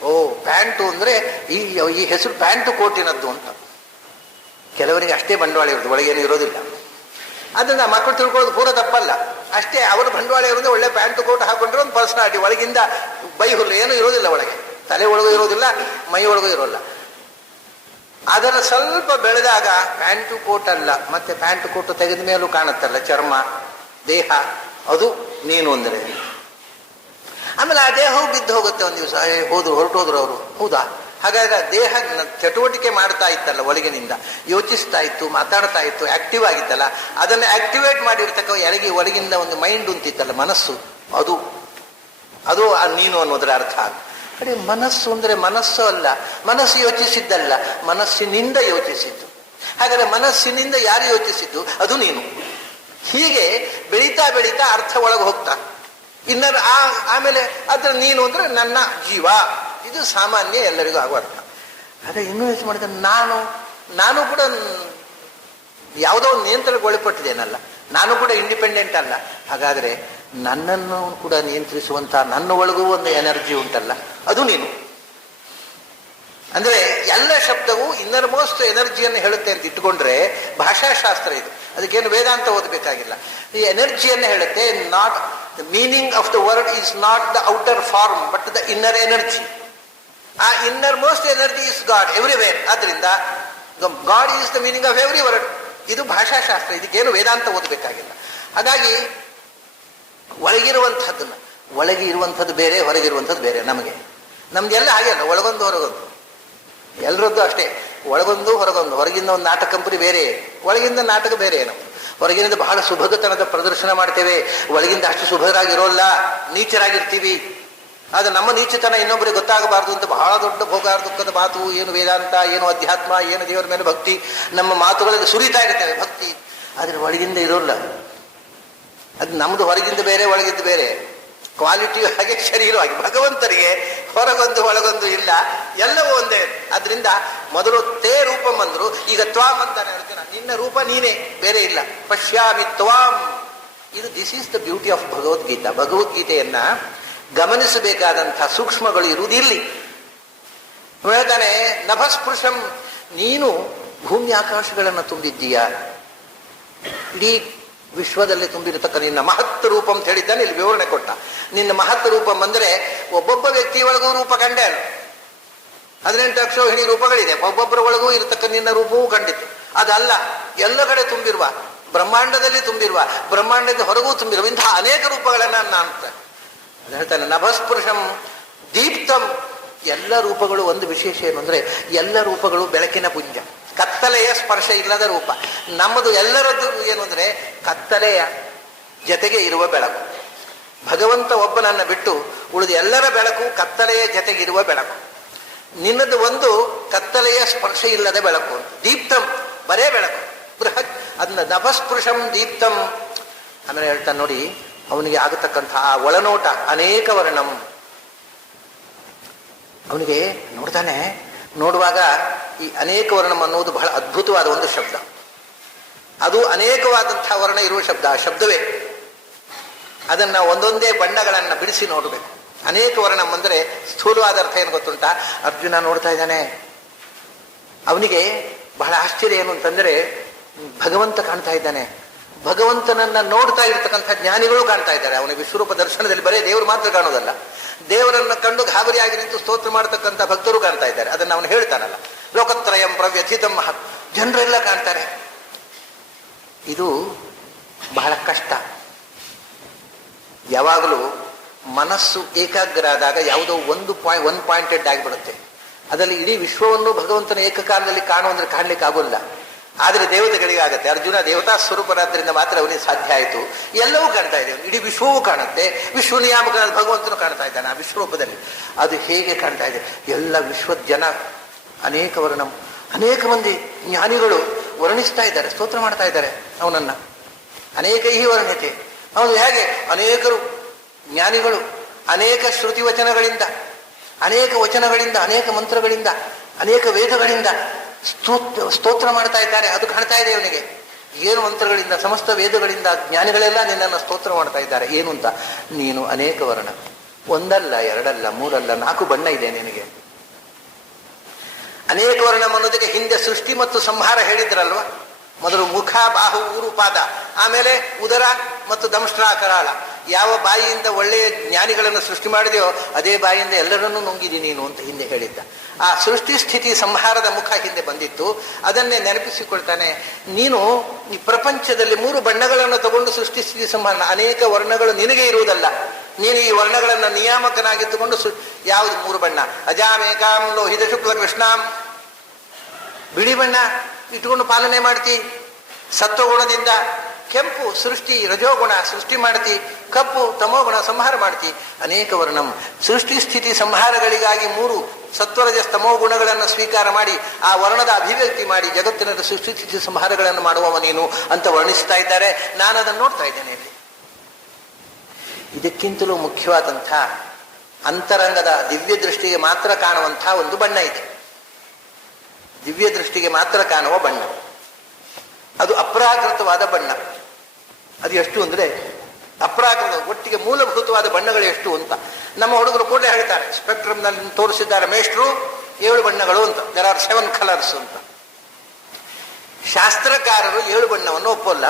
ಓ ಪ್ಯಾಂಟು ಅಂದ್ರೆ ಈ ಹೆಸರು ಪ್ಯಾಂಟು ಕೋಟಿನದ್ದು ಅಂತ. ಕೆಲವರಿಗೆ ಅಷ್ಟೇ ಬಂಡವಾಳ ಇರೋದು, ಒಳಗೇನು ಇರೋದಿಲ್ಲ. ಅದನ್ನ ಮಕ್ಕಳು ತಿಳ್ಕೊಳ್ಳೋದು ಪೂರ ತಪ್ಪಲ್ಲ. ಅಷ್ಟೇ ಅವರು ಬಂಡವಾಳ ಇರೋದು, ಒಳ್ಳೆ ಪ್ಯಾಂಟು ಕೋಟ್ ಹಾಕೊಂಡ್ರೆ ಒಂದು ಪರ್ಸನಾಲಿಟಿ, ಒಳಗಿಂದ ಬೈ ಹುಲ್ಲು ಏನೂ ಇರೋದಿಲ್ಲ ಒಳಗೆ, ತಲೆ ಒಳಗೂ ಇರೋದಿಲ್ಲ, ಮೈ ಒಳಗೂ ಇರೋಲ್ಲ. ಅದರ ಸ್ವಲ್ಪ ಬೆಳೆದಾಗ ಪ್ಯಾಂಟು ಕೋಟ್ ಅಲ್ಲ, ಮತ್ತೆ ಪ್ಯಾಂಟು ಕೋಟು ತೆಗೆದ ಮೇಲೂ ಕಾಣುತ್ತಲ್ಲ ಚರ್ಮ, ದೇಹ, ಅದು ನೀನು ಅಂದರೆ. ಆಮೇಲೆ ಆ ದೇಹವು ಬಿದ್ದು ಹೋಗುತ್ತೆ ಒಂದು ದಿವಸ, ಹೊರಟೋದ್ರು ಅವರು. ಹೌದಾ? ಹಾಗಾದ್ರೆ ದೇಹ ಚಟುವಟಿಕೆ ಮಾಡ್ತಾ ಇತ್ತಲ್ಲ, ಒಳಗಿನಿಂದ ಯೋಚಿಸ್ತಾ ಇತ್ತು, ಮಾತಾಡ್ತಾ ಇತ್ತು, ಆಕ್ಟಿವ್ ಆಗಿತ್ತಲ್ಲ, ಅದನ್ನು ಆಕ್ಟಿವೇಟ್ ಮಾಡಿರ್ತಕ್ಕ ಒಳಗಿಂದ ಒಂದು ಮೈಂಡ್ ಉಂಟಿತ್ತಲ್ಲ, ಮನಸ್ಸು, ಅದು ನೀನು ಅನ್ನೋದರ ಅರ್ಥ. ಕಡೆ ಮನಸ್ಸು ಅಂದ್ರೆ ಮನಸ್ಸು ಅಲ್ಲ, ಮನಸ್ಸು ಯೋಚಿಸಿದ್ದಲ್ಲ, ಮನಸ್ಸಿನಿಂದ ಯೋಚಿಸಿದ್ದು. ಹಾಗಾದ್ರೆ ಮನಸ್ಸಿನಿಂದ ಯಾರು ಯೋಚಿಸಿದ್ದು? ಅದು ನೀನು. ಹೀಗೆ ಬೆಳೀತಾ ಬೆಳೀತಾ ಅರ್ಥ ಒಳಗೆ ಹೋಗ್ತಾ ಇನ್ನರ್ ಆಮೇಲೆ ಅದ್ರ ನೀನು ಅಂದ್ರೆ ನನ್ನ ಜೀವ. ಇದು ಸಾಮಾನ್ಯ ಎಲ್ಲರಿಗೂ ಆಗುವ ಅರ್ಥ. ಹಾಗೆ ಇನ್ನೂ ಹೆಚ್ಚು ಮಾಡಿದ್ರೆ ನಾನು ಕೂಡ ಯಾವುದೋ ಒಂದು ನಿಯಂತ್ರಣಕ್ಕೆ ಒಳಪಟ್ಟಿದ್ದೇನಲ್ಲ, ನಾನು ಕೂಡ ಇಂಡಿಪೆಂಡೆಂಟ್ ಅಲ್ಲ. ಹಾಗಾದ್ರೆ ನನ್ನನ್ನು ಕೂಡ ನಿಯಂತ್ರಿಸುವಂತ ನನ್ನ ಒಳಗೂ ಒಂದು ಎನರ್ಜಿ ಉಂಟಲ್ಲ, ಅದು ನೀನು. ಅಂದ್ರೆ ಎಲ್ಲ ಶಬ್ದವು ಇನ್ನರ್ ಮೋಸ್ಟ್ ಎನರ್ಜಿಯನ್ನು ಹೇಳುತ್ತೆ ಅಂತ ಇಟ್ಕೊಂಡ್ರೆ ಭಾಷಾಶಾಸ್ತ್ರ ಇದು. ಅದಕ್ಕೇನು ವೇದಾಂತ ಓದಬೇಕಾಗಿಲ್ಲ. ಈ ಎನರ್ಜಿಯನ್ನು ಹೇಳುತ್ತೆ. Not the meaning of the word is not the outer form but the inner energy. ಆ innermost energy is God everywhere. ಆದ್ರಿಂದ God is the meaning of every word. ಇದು ಭಾಷಾಶಾಸ್ತ್ರ, ಇದಕ್ಕೇನು ವೇದಾಂತ ಓದಬೇಕಾಗಿಲ್ಲ. ಹಾಗಾಗಿ ಒಳಗೆ ಇರುವಂಥದ್ದು ಬೇರೆ, ಹೊರಗಿರುವಂಥದ್ದು ಬೇರೆ. ನಮಗೆಲ್ಲ ಹಾಗೆ ಅಲ್ಲ, ಒಳಗೊಂದು ಹೊರಗೊಂದು. ಎಲ್ಲರದ್ದು ಅಷ್ಟೇ, ಒಳಗೊಂದು ಹೊರಗೊಂದು. ಹೊರಗಿಂದ ಒಂದು ನಾಟಕ ಕಂಪನಿ ಬೇರೆ, ಒಳಗಿಂದ ನಾಟಕ ಬೇರೆ. ನಾವು ಹೊರಗಿನಿಂದ ಬಹಳ ಸುಭಗತನದ ಪ್ರದರ್ಶನ ಮಾಡ್ತೇವೆ, ಒಳಗಿಂದ ಅಷ್ಟು ಸುಭಗರಾಗಿರೋಲ್ಲ, ನೀಚರಾಗಿರ್ತೀವಿ. ಆದರೆ ನಮ್ಮ ನೀಚತನ ಇನ್ನೊಬ್ಬರಿಗೆ ಗೊತ್ತಾಗಬಾರ್ದು ಅಂತ ಬಹಳ ದೊಡ್ಡ ಭೋಗಾರ ದುಃಖದ ಮಾತು, ಏನು ವೇದಾಂತ, ಏನು ಅಧ್ಯಾತ್ಮ, ಏನು ದೇವರ ಮೇಲೆ ಭಕ್ತಿ, ನಮ್ಮ ಮಾತುಗಳಲ್ಲಿ ಸುರಿತಾ ಇರ್ತೇವೆ ಭಕ್ತಿ. ಆದರೆ ಒಳಗಿಂದ ಇರೋಲ್ಲ. ಅದು ನಮ್ದು ಹೊರಗಿಂದ ಬೇರೆ, ಒಳಗಿಂದ ಬೇರೆ. ಕ್ವಾಲಿಟಿ ಹಾಗೆ ಶರೀರವಾಗಿ. ಭಗವಂತರಿಗೆ ಹೊರಗೊಂದು ಒಳಗೊಂದು ಇಲ್ಲ, ಎಲ್ಲವೂ ಒಂದೇ. ಅದರಿಂದ ಮೊದಲು ತೇ ರೂಪಂ ಅಂದ್ರು, ಈಗ ತ್ವಾಂ ಅಂತಾನೆ ಅರ್ಜುನ. ನಿನ್ನ ರೂಪ ನೀನೇ, ಬೇರೆ ಇಲ್ಲ. ಪಶ್ಯಾಮಿ ತ್ವಾಂ. ಇದು this is the beauty of Bhagavadgita. ಭಗವದ್ಗೀತೆಯನ್ನ ಗಮನಿಸಬೇಕಾದಂಥ ಸೂಕ್ಷ್ಮಗಳು ಇರುವುದು ಇಲ್ಲಿ. ಹೇಳ್ತಾನೆ ನಭಸ್ಪೃಶಂ, ನೀನು ಭೂಮಿ ಆಕಾಶಗಳನ್ನು ತುಂಬಿದ್ದೀಯ, ಇಡೀ ವಿಶ್ವದಲ್ಲಿ ತುಂಬಿರತಕ್ಕ ನಿನ್ನ ಮಹತ್ ರೂಪ ಅಂತ ಹೇಳಿದ್ದಾನೆ. ಇಲ್ಲಿ ವಿವರಣೆ ಕೊಟ್ಟ. ನಿನ್ನ ಮಹತ್ ರೂಪಂ ಅಂದರೆ ಒಬ್ಬೊಬ್ಬ ವ್ಯಕ್ತಿಯ ಒಳಗೂ ರೂಪ ಕಂಡೇ ಅಲ್ಲ. 18 ಅಕ್ಷೋಹಿಣಿ ರೂಪಗಳಿದೆ, ಒಬ್ಬೊಬ್ಬರ ಒಳಗೂ ಇರತಕ್ಕ ನಿನ್ನ ರೂಪವೂ ಕಂಡಿತ್ತು. ಅದಲ್ಲ, ಎಲ್ಲ ಕಡೆ ತುಂಬಿರುವ, ಬ್ರಹ್ಮಾಂಡದಲ್ಲಿ ತುಂಬಿರುವ, ಬ್ರಹ್ಮಾಂಡದ ಹೊರಗೂ ತುಂಬಿರುವ ಇಂತಹ ಅನೇಕ ರೂಪಗಳನ್ನ ನಾನು ಅದು ಹೇಳ್ತಾನೆ. ನಭಸ್ಪೃಶಂ ದೀಪ್ತಂ. ಎಲ್ಲ ರೂಪಗಳು ಒಂದು ವಿಶೇಷ ಏನು ಅಂದ್ರೆ, ಎಲ್ಲ ರೂಪಗಳು ಬೆಳಕಿನ ಪುಂಜ, ಕತ್ತಲೆಯ ಸ್ಪರ್ಶ ಇಲ್ಲದ ರೂಪ. ನಮ್ಮದು ಎಲ್ಲರದ್ದು ಏನು ಅಂದ್ರೆ ಕತ್ತಲೆಯ ಜೊತೆಗೆ ಇರುವ ಬೆಳಕು. ಭಗವಂತ ಒಬ್ಬನನ್ನ ಬಿಟ್ಟು ಉಳಿದ ಎಲ್ಲರ ಬೆಳಕು ಕತ್ತಲೆಯ ಜೊತೆಗಿರುವ ಬೆಳಕು. ನಿನ್ನದು ಒಂದು ಕತ್ತಲೆಯ ಸ್ಪರ್ಶ ಇಲ್ಲದ ಬೆಳಕು. ದೀಪ್ತಂ, ಬರೇ ಬೆಳಕು, ಬೃಹತ್. ಅದನ್ನ ನಭಸ್ಪೃಶಂ ದೀಪ್ತಂ. ಆಮೇಲೆ ಹೇಳ್ತಾನೆ ನೋಡಿ, ಅವನಿಗೆ ಆಗತಕ್ಕಂತಹ ಆ ಒಳನೋಟ ಅನೇಕ ವರ್ಣಂ. ಅವನಿಗೆ ನೋಡ್ತಾನೆ, ನೋಡುವಾಗ ಈ ಅನೇಕ ವರ್ಣಂ ಅನ್ನುವುದು ಬಹಳ ಅದ್ಭುತವಾದ ಒಂದು ಶಬ್ದ. ಅದು ಅನೇಕವಾದಂತಹ ವರ್ಣ ಇರುವ ಶಬ್ದ. ಆ ಶಬ್ದವೇ ಅದನ್ನ ಒಂದೊಂದೇ ಬಣ್ಣಗಳನ್ನ ಬಿಡಿಸಿ ನೋಡಬೇಕು. ಅನೇಕ ವರ್ಣಂ ಅಂದ್ರೆ ಸ್ಥೂಲವಾದ ಅರ್ಥ ಏನು ಗೊತ್ತುಂಟ? ಅರ್ಜುನ ನೋಡ್ತಾ ಇದ್ದಾನೆ, ಅವನಿಗೆ ಬಹಳ ಆಶ್ಚರ್ಯ ಏನು ಅಂತಂದ್ರೆ, ಭಗವಂತ ಕಾಣ್ತಾ ಇದ್ದಾನೆ. ಭಗವಂತನನ್ನ ನೋಡ್ತಾ ಇರ್ತಕ್ಕಂಥ ಜ್ಞಾನಿಗಳು ಕಾಣ್ತಾ ಇದ್ದಾರೆ. ಅವನಿಗೆ ವಿಶ್ವರೂಪ ದರ್ಶನದಲ್ಲಿ ಬರೇ ದೇವರು ಮಾತ್ರ ಕಾಣೋದಲ್ಲ, ದೇವರನ್ನ ಕಂಡು ಗಾಬರಿಯಾಗಿ ನಿಂತು ಸ್ತೋತ್ರ ಮಾಡತಕ್ಕಂಥ ಭಕ್ತರು ಕಾಣ್ತಾ ಇದ್ದಾರೆ. ಅದನ್ನ ಅವನು ಹೇಳ್ತಾನಲ್ಲ, ಲೋಕತ್ರಯಂ ಪ್ರವ್ಯಥಿತಂ ಮಹತ್. ಜನರೆಲ್ಲ ಕಾಣ್ತಾರೆ. ಇದು ಬಹಳ ಕಷ್ಟ. ಯಾವಾಗಲೂ ಮನಸ್ಸು ಏಕಾಗ್ರ ಆದಾಗ ಯಾವುದೋ ಒಂದು ಪಾಯಿಂಟೆಡ್ ಆಗಿಬಿಡುತ್ತೆ. ಅದರಲ್ಲಿ ಇಡೀ ವಿಶ್ವವನ್ನು ಭಗವಂತನ ಏಕಕಾಲದಲ್ಲಿ ಕಾಣು ಅಂದ್ರೆ ಕಾಣ್ಲಿಕ್ಕೆ ಆಗೋಲ್ಲ. ಆದರೆ ದೇವತೆಗಳಿಗೆ ಆಗತ್ತೆ. ಅರ್ಜುನ ದೇವತಾ ಸ್ವರೂಪರಾದ್ರಿಂದ ಮಾತ್ರ ಅವನಿಗೆ ಸಾಧ್ಯ ಆಯಿತು. ಎಲ್ಲವೂ ಕಾಣ್ತಾ ಇದೆ, ಇಡೀ ವಿಶ್ವವೂ ಕಾಣುತ್ತೆ. ವಿಶ್ವ ನಿಯಾಮಕನಾದ ಭಗವಂತನು ಕಾಣ್ತಾ ಇದ್ದಾನೆ ಆ ವಿಶ್ವರೂಪದಲ್ಲಿ. ಅದು ಹೇಗೆ ಕಾಣ್ತಾ ಇದೆ? ಎಲ್ಲ ವಿಶ್ವದ ಜನ, ಅನೇಕ ವರ್ಣ, ಅನೇಕ ಮಂದಿ ಜ್ಞಾನಿಗಳು ವರ್ಣಿಸ್ತಾ ಇದ್ದಾರೆ, ಸ್ತೋತ್ರ ಮಾಡ್ತಾ ಇದ್ದಾರೆ ಅವನನ್ನ. ಅನೇಕ ಈ ವರ್ಣ್ಯತೆ. ಅವನು ಹೇಗೆ ಅನೇಕರು ಜ್ಞಾನಿಗಳು ಅನೇಕ ಶ್ರುತಿ ವಚನಗಳಿಂದ, ಅನೇಕ ವಚನಗಳಿಂದ, ಅನೇಕ ಮಂತ್ರಗಳಿಂದ, ಅನೇಕ ವೇದಗಳಿಂದ ಸ್ತೋತ್ರ ಮಾಡ್ತಾ ಇದ್ದಾರೆ. ಅದು ಕಾಣ್ತಾ ಇದೆ ಅವನಿಗೆ. ಏನು ಮಂತ್ರಗಳಿಂದ, ಸಮಸ್ತ ವೇದಗಳಿಂದ ಜ್ಞಾನಿಗಳೆಲ್ಲ ನಿನ್ನನ್ನು ಸ್ತೋತ್ರ ಮಾಡ್ತಾ ಇದ್ದಾರೆ. ಏನು ಅಂತ? ನೀನು ಅನೇಕ ವರ್ಣ, ಒಂದಲ್ಲ, ಎರಡಲ್ಲ, ಮೂರಲ್ಲ, 4 ಬಣ್ಣ ಇದೆ ನಿನಗೆ. ಅನೇಕ ವರ್ಣ ಅನ್ನೋದಕ್ಕೆ ಹಿಂದೆ ಸೃಷ್ಟಿ ಮತ್ತು ಸಂಹಾರ ಹೇಳಿದ್ರಲ್ವ. ಮೊದಲು ಮುಖ, ಬಾಹು, ಊರು, ಪಾದ, ಆಮೇಲೆ ಉದರ ಮತ್ತು ದಂಷ್ಟ್ರಾಕರಾಳ. ಯಾವ ಬಾಯಿಯಿಂದ ಒಳ್ಳೆಯ ಜ್ಞಾನಿಗಳನ್ನು ಸೃಷ್ಟಿ ಮಾಡಿದೆಯೋ ಅದೇ ಬಾಯಿಯಿಂದ ಎಲ್ಲರನ್ನೂ ನುಂಗಿದಿ ನೀನು ಅಂತ ಹಿಂದೆ ಹೇಳಿದ್ದ. ಆ ಸೃಷ್ಟಿ ಸ್ಥಿತಿ ಸಂಹಾರದ ಮುಖ ಹಿಂದೆ ಬಂದಿತ್ತು. ಅದನ್ನೇ ನೆನಪಿಸಿಕೊಳ್ತಾನೆ. ನೀನು ಈ ಪ್ರಪಂಚದಲ್ಲಿ 3 ಬಣ್ಣಗಳನ್ನು ತಗೊಂಡು ಸೃಷ್ಟಿ ಸ್ಥಿತಿ ಸಂಹಾರ, ಅನೇಕ ವರ್ಣಗಳು ನಿನಗೆ ಇರುವುದಲ್ಲ. ನೀನು ಈ ವರ್ಣಗಳನ್ನು ನಿಯಾಮಕನಾಗಿದ್ದುಕೊಂಡು ಯಾವುದು 3 ಬಣ್ಣ? ಅಜಾಮೇಕಾಂ ಲೋಹಿತ ಶುಕ್ಲ ಕೃಷ್ಣಾಂ, ಬಿಳಿ ಬಣ್ಣ ಇಟ್ಟುಕೊಂಡು ಪಾಲನೆ ಮಾಡ್ತಿ. ಸತ್ವಗುಣದಿಂದ ಕೆಂಪು ಸೃಷ್ಟಿ ರಜೋಗುಣ ಸೃಷ್ಟಿ ಮಾಡ್ತಿ, ಕಪ್ಪು ತಮೋಗುಣ ಸಂಹಾರ ಮಾಡ್ತಿ. ಅನೇಕ ವರ್ಣಂ, ಸೃಷ್ಟಿ ಸ್ಥಿತಿ ಸಂಹಾರಗಳಿಗಾಗಿ 3 ಸತ್ವರಜ ತಮೋ ಗುಣಗಳನ್ನು ಸ್ವೀಕಾರ ಮಾಡಿ ಆ ವರ್ಣದ ಅಭಿವ್ಯಕ್ತಿ ಮಾಡಿ ಜಗತ್ತಿನ ಸೃಷ್ಟಿ ಸ್ಥಿತಿ ಸಂಹಾರಗಳನ್ನು ಮಾಡುವವ ನೀನು ಅಂತ ವರ್ಣಿಸ್ತಾ ಇದ್ದಾರೆ. ನಾನು ಅದನ್ನು ನೋಡ್ತಾ ಇದ್ದೇನೆ ಇಲ್ಲಿ. ಇದಕ್ಕಿಂತಲೂ ಮುಖ್ಯವಾದಂಥ ಅಂತರಂಗದ ದಿವ್ಯ ದೃಷ್ಟಿಗೆ ಮಾತ್ರ ಕಾಣುವಂಥ ಒಂದು ಬಣ್ಣ ಇದೆ. ದಿವ್ಯ ದೃಷ್ಟಿಗೆ ಮಾತ್ರ ಕಾಣುವ ಬಣ್ಣ, ಅದು ಅಪ್ರಾಕೃತವಾದ ಬಣ್ಣ. ಅದು ಎಷ್ಟು ಅಂದ್ರೆ ಅಪ್ರಾಕೃತ, ಒಟ್ಟಿಗೆ ಮೂಲಭೂತವಾದ ಬಣ್ಣಗಳು ಎಷ್ಟು ಅಂತ ನಮ್ಮ ಹುಡುಗರು ಕೂಡ ಹೇಳ್ತಾರೆ. ಸ್ಪೆಕ್ಟ್ರಮ್ನಲ್ಲಿ ತೋರಿಸಿದ್ದಾರೆ ಮೇಷ್ಟ್ರು 7 ಬಣ್ಣಗಳು ಅಂತ. ದೇರ್ ಆರ್ 7 ಕಲರ್ಸ್ ಅಂತ. ಶಾಸ್ತ್ರಕಾರರು 7 ಬಣ್ಣವನ್ನು ಒಪ್ಪಲ್ಲ.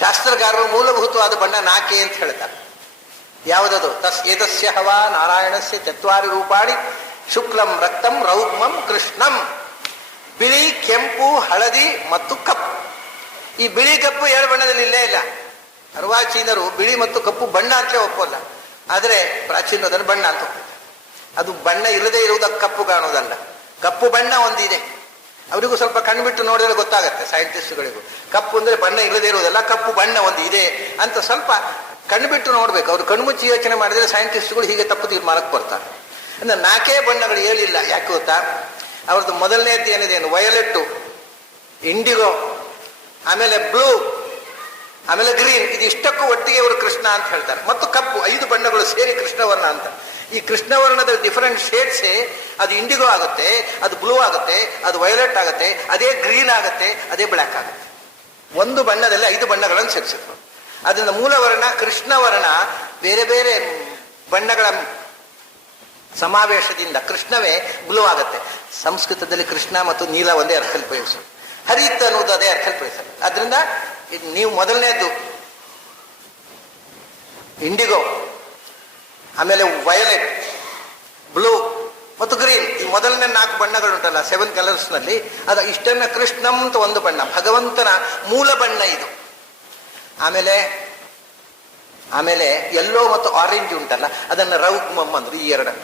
ಶಾಸ್ತ್ರಕಾರರು ಮೂಲಭೂತವಾದ ಬಣ್ಣ 4 ಅಂತ ಹೇಳ್ತಾರೆ. ಯಾವುದದು? ಏತಸ್ಯ ಹವಾ ನಾರಾಯಣಸ್ಯ 4 ರೂಪಾಣಿ ಶುಕ್ಲಂ ರಕ್ತಂ ರೌದ್ಮಂ ಕೃಷ್ಣಂ. ಬಿಳಿ, ಕೆಂಪು, ಹಳದಿ ಮತ್ತು ಕಪ್ಪು. ಈ ಬಿಳಿ ಕಪ್ಪು 7 ಬಣ್ಣದಲ್ಲಿ ಇಲ್ಲೇ ಇಲ್ಲ. ಅರ್ವಾಚೀನರು ಬಿಳಿ ಮತ್ತು ಕಪ್ಪು ಬಣ್ಣ ಅಂತಲೇ ಒಪ್ಪಲ್ಲ. ಆದರೆ ಪ್ರಾಚೀನರು ಅದನ್ನು ಬಣ್ಣ ಅಂತ ಒಪ್ಪಿದ್ದಾರೆ. ಅದು ಬಣ್ಣ ಇಲ್ಲದೆ ಇರುವುದಕ್ಕೆ ಕಪ್ಪು ಕಾಣುವುದಲ್ಲ. ಕಪ್ಪು ಬಣ್ಣ ಒಂದಿದೆ. ಅವರಿಗೂ ಸ್ವಲ್ಪ ಕಣ್ಬಿಟ್ಟು ನೋಡಿದ್ರೆ ಗೊತ್ತಾಗತ್ತೆ ಸೈಂಟಿಸ್ಟ್ಗಳಿಗೂ. ಕಪ್ಪು ಅಂದ್ರೆ ಬಣ್ಣ ಇಲ್ಲದೆ ಇರುವುದಲ್ಲ, ಕಪ್ಪು ಬಣ್ಣ ಒಂದು ಇದೆ ಅಂತ ಸ್ವಲ್ಪ ಕಣ್ಬಿಟ್ಟು ನೋಡ್ಬೇಕು. ಅವ್ರು ಕಣ್ಮುಚ್ಚಿ ಯೋಚನೆ ಮಾಡಿದ್ರೆ ಸೈಂಟಿಸ್ಟ್ಗಳು ಹೀಗೆ ತಪ್ಪು ತೀರ್ಮಾನಕ್ಕೆ ಬರ್ತಾರೆ. ಅಂದ್ರೆ 4 ಬಣ್ಣಗಳು ಹೇಳಿಲ್ಲ. ಯಾಕೆ ಗೊತ್ತಾ? ಅವ್ರದ್ದು ಮೊದಲನೇದ್ದು ಏನಿದೆ, ವಯೋಲೆಟ್ಟು, ಇಂಡಿಗೋ, ಆಮೇಲೆ ಬ್ಲೂ, ಆಮೇಲೆ ಗ್ರೀನ್. ಇದು ಇಷ್ಟಕ್ಕೂ ಒಟ್ಟಿಗೆ ಅವರು ಕೃಷ್ಣ ಅಂತ ಹೇಳ್ತಾರೆ. ಮತ್ತು ಕಪ್ಪು, 5 ಬಣ್ಣಗಳು ಸೇರಿ ಕೃಷ್ಣವರ್ಣ ಅಂತ. ಈ ಕೃಷ್ಣವರ್ಣದ ಡಿಫರೆಂಟ್ ಶೇಡ್ಸೇ ಅದು ಇಂಡಿಗೋ ಆಗುತ್ತೆ, ಅದು ಬ್ಲೂ ಆಗುತ್ತೆ, ಅದು ವಯೋಲೆಟ್ ಆಗುತ್ತೆ, ಅದೇ ಗ್ರೀನ್ ಆಗುತ್ತೆ, ಅದೇ ಬ್ಲ್ಯಾಕ್ ಆಗುತ್ತೆ. ಒಂದು ಬಣ್ಣದಲ್ಲಿ 5 ಬಣ್ಣಗಳನ್ನು ಸೇರಿಸಿದ್ರು. ಅದರಿಂದ ಮೂಲವರ್ಣ ಕೃಷ್ಣವರ್ಣ ಬೇರೆ ಬೇರೆ ಬಣ್ಣಗಳ ಸಮಾವೇಶದಿಂದ ಕೃಷ್ಣವೇ ಬ್ಲೂ ಆಗುತ್ತೆ. ಸಂಸ್ಕೃತದಲ್ಲಿ ಕೃಷ್ಣ ಮತ್ತು ನೀಲ ಒಂದೇ ಅರ್ಥದಲ್ಲಿ ಉಪಯೋಗಿಸೋದು, ಹರಿತ್ ಅನ್ನೋದು ಅದೇ ಅರ್ಥದಲ್ಲಿ ಉಪಯೋಗಿಸೋದು. ಅದರಿಂದ ನೀವು ಮೊದಲನೇದು ಇಂಡಿಗೋ, ಆಮೇಲೆ ವಯೋಲೆಟ್, ಬ್ಲೂ ಮತ್ತು ಗ್ರೀನ್, ಈ ಮೊದಲನೇ 4 ಬಣ್ಣಗಳುಂಟಲ್ಲ 7 ಕಲರ್ಸ್ನಲ್ಲಿ, ಅದು ಇಷ್ಟನ್ನ ಕೃಷ್ಣಂ ಅಂತ ಒಂದು ಬಣ್ಣ, ಭಗವಂತನ ಮೂಲ ಬಣ್ಣ ಇದು. ಆಮೇಲೆ ಯೆಲ್ಲೋ ಮತ್ತು ಆರೆಂಜ್ ಉಂಟಲ್ಲ, ಅದನ್ನು ರೌಕ್ಮಮ್ ಅಂದ್ರು. ಈ 2